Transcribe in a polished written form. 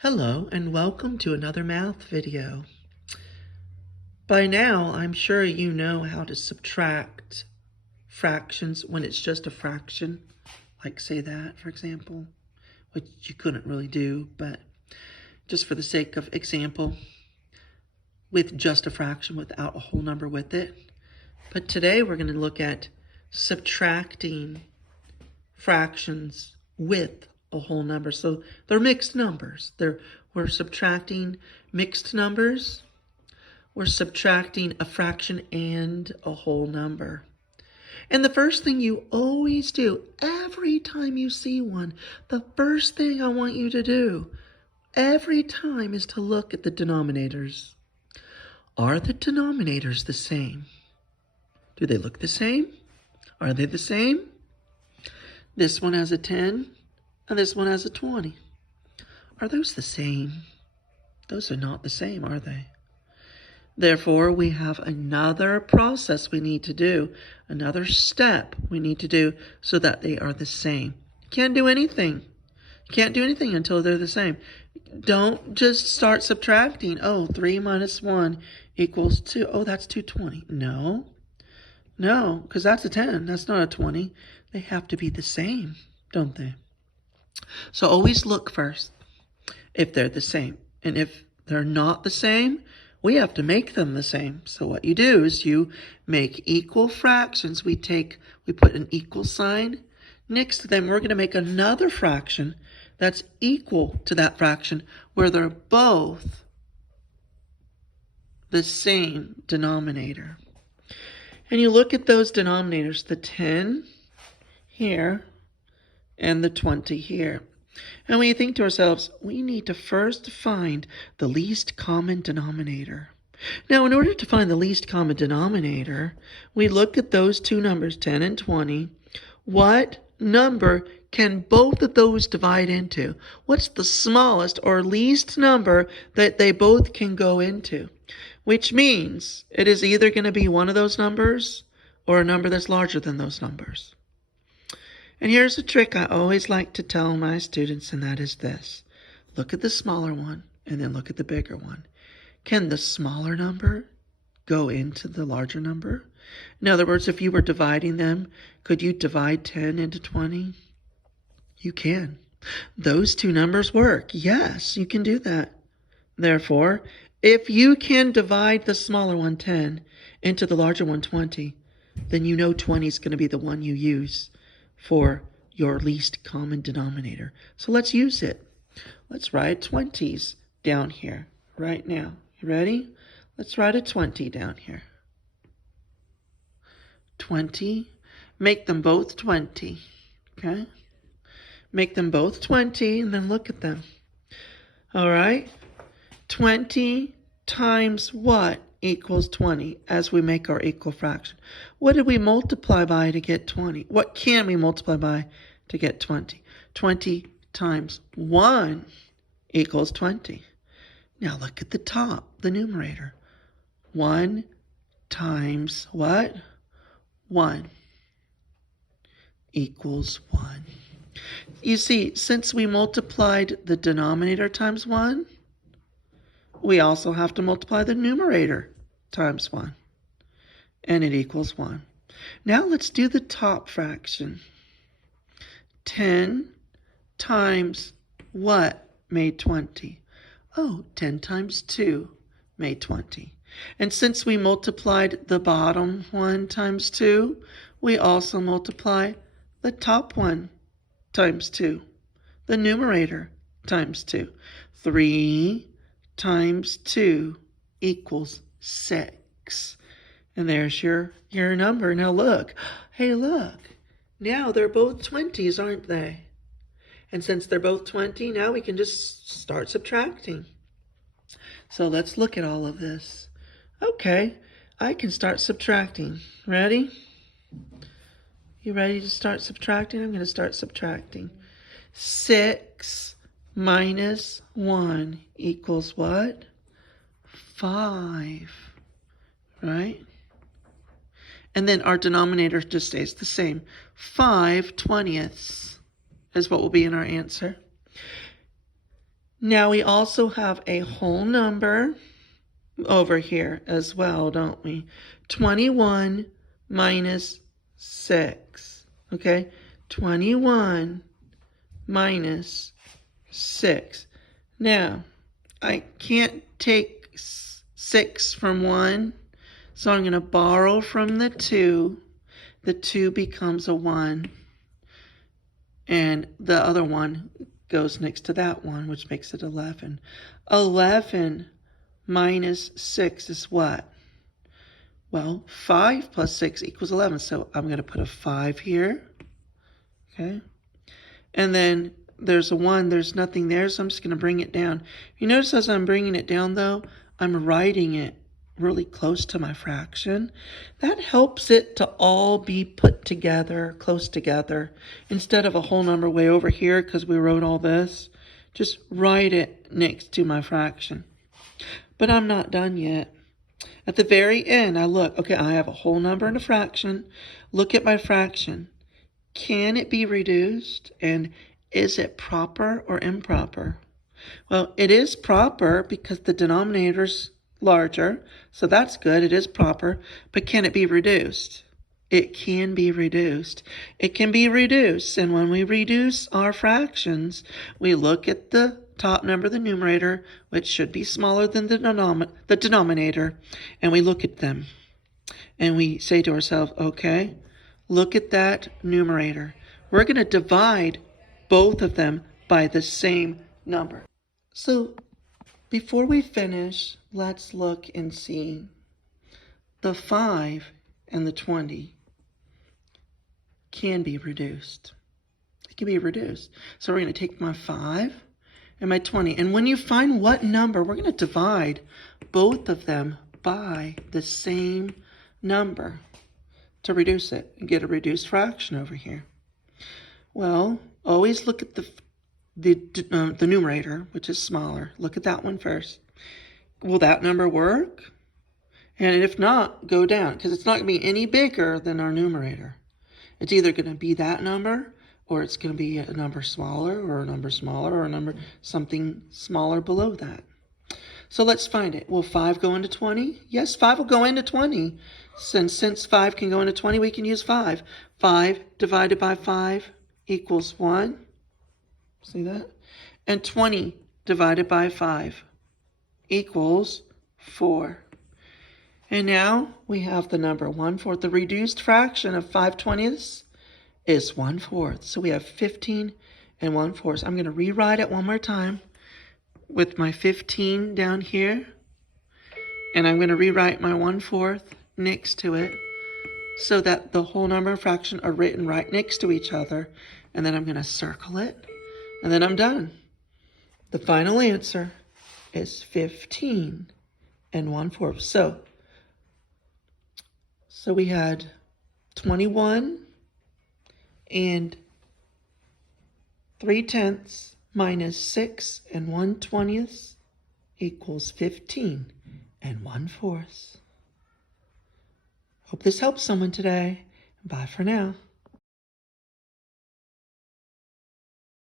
Hello and welcome to another math video. By now, I'm sure you know how to subtract fractions when it's just a fraction. Like say that, for example, which you couldn't really do, but just for the sake of example, with just a fraction without a whole number with it. But today we're going to look at subtracting fractions with a whole number. So they're mixed numbers. We're subtracting mixed numbers. We're subtracting a fraction and a whole number. And the first thing you always do, every time you see one, the first thing I want you to do every time is to look at the denominators. Are the denominators the same? Do they look the same? Are they the same? This one has a 10, and this one has a 20. Are those the same? Those are not the same, are they? Therefore, we have another process we need to do, another step we need to do so that they are the same. You can't do anything. You can't do anything until they're the same. Don't just start subtracting. Oh, 3 minus 1 equals 2. Oh, that's 220. No, because that's a 10. That's not a 20. They have to be the same, don't they? So always look first if they're the same. And if they're not the same, we have to make them the same. So what you do is you make equal fractions. We put an equal sign next to them. We're going to make another fraction that's equal to that fraction where they're both the same denominator. And you look at those denominators, the 10 here and the 20 here. And we think to ourselves, we need to first find the least common denominator. Now, in order to find the least common denominator, we look at those two numbers, 10 and 20. What number can both of those divide into? What's the smallest or least number that they both can go into? Which means it is either going to be one of those numbers or a number that's larger than those numbers. And here's a trick I always like to tell my students, and that is this. Look at the smaller one and then look at the bigger one. Can the smaller number go into the larger number? In other words, if you were dividing them, could you divide 10 into 20? You can. Those two numbers work. Yes, you can do that. Therefore, if you can divide the smaller one, 10, into the larger one, 20, then you know 20 is going to be the one you use for your least common denominator. So let's use it. Let's write 20s down here right now. You ready? Let's write a 20 down here. 20. Make them both 20. Okay? Make them both 20 and then look at them. All right? 20 times what equals 20 as we make our equal fraction? What did we multiply by to get 20? What can we multiply by to get 20? 20 times 1 equals 20. Now look at the top, the numerator. 1 times what? 1 equals 1. You see, since we multiplied the denominator times 1, we also have to multiply the numerator times 1. And it equals 1. Now let's do the top fraction. 10 times what made 20? Oh, 10 times 2 made 20. And since we multiplied the bottom one times 2, we also multiply the top one times 2. The numerator times 2. 3 times 2 equals 6. And there's your number. Now look. Hey, look. Now they're both 20s, aren't they? And since they're both 20, now we can just start subtracting. So let's look at all of this. Okay, I can start subtracting. Ready? You ready to start subtracting? I'm going to start subtracting. 6 minus 1 equals what? 5. Right? And then our denominator just stays the same. 5/20 is what will be in our answer. Now we also have a whole number over here as well, don't we? 21 minus 6. Okay? 21 minus 6. Now, I can't take 6 from 1, so I'm going to borrow from the 2. The 2 becomes a 1, and the other one goes next to that one, which makes it 11. 11 minus 6 is what? Well, 5 plus 6 equals 11, so I'm going to put a 5 here. Okay? And then there's a 1, there's nothing there, so I'm just going to bring it down. You notice as I'm bringing it down, though, I'm writing it really close to my fraction. That helps it to all be put together, close together. Instead of a whole number way over here because we wrote all this, just write it next to my fraction. But I'm not done yet. At the very end, I look, okay, I have a whole number and a fraction. Look at my fraction. Can it be reduced? And is it proper or improper? Well, it is proper because the denominator's larger, so that's good. It is proper. But can it be reduced? It can be reduced. It can be reduced. And when we reduce our fractions, we look at the top number of the numerator, which should be smaller than the denominator, and we look at them. And we say to ourselves, okay, look at that numerator. We're going to divide both of them by the same number. So before we finish, let's look and see the 5 and the 20 can be reduced. It can be reduced. So we're going to take my 5 and my 20. And when you find what number, we're going to divide both of them by the same number to reduce it and get a reduced fraction over here. Well, always look at the numerator, which is smaller. Look at that one first. Will that number work? And if not, go down, because it's not going to be any bigger than our numerator. It's either going to be that number, or it's going to be a number smaller, or a number smaller, or a number something smaller below that. So let's find it. Will 5 go into 20? Yes, 5 will go into 20. Since 5 can go into 20, we can use 5. 5 divided by 5 equals 1. See that? And 20 divided by 5 equals 4. And now we have the number 1/4. The reduced fraction of 5/20 is 1/4. So we have 15 and 1/4. I'm going to rewrite it one more time with my 15 down here. And I'm going to rewrite my 1/4 next to it so that the whole number and fraction are written right next to each other. And then I'm going to circle it. And then I'm done. The final answer is 15 and 1/4. So we had 21 and 3/10 minus 6 and 1/20 equals 15 and 1/4. Hope this helps someone today. Bye for now.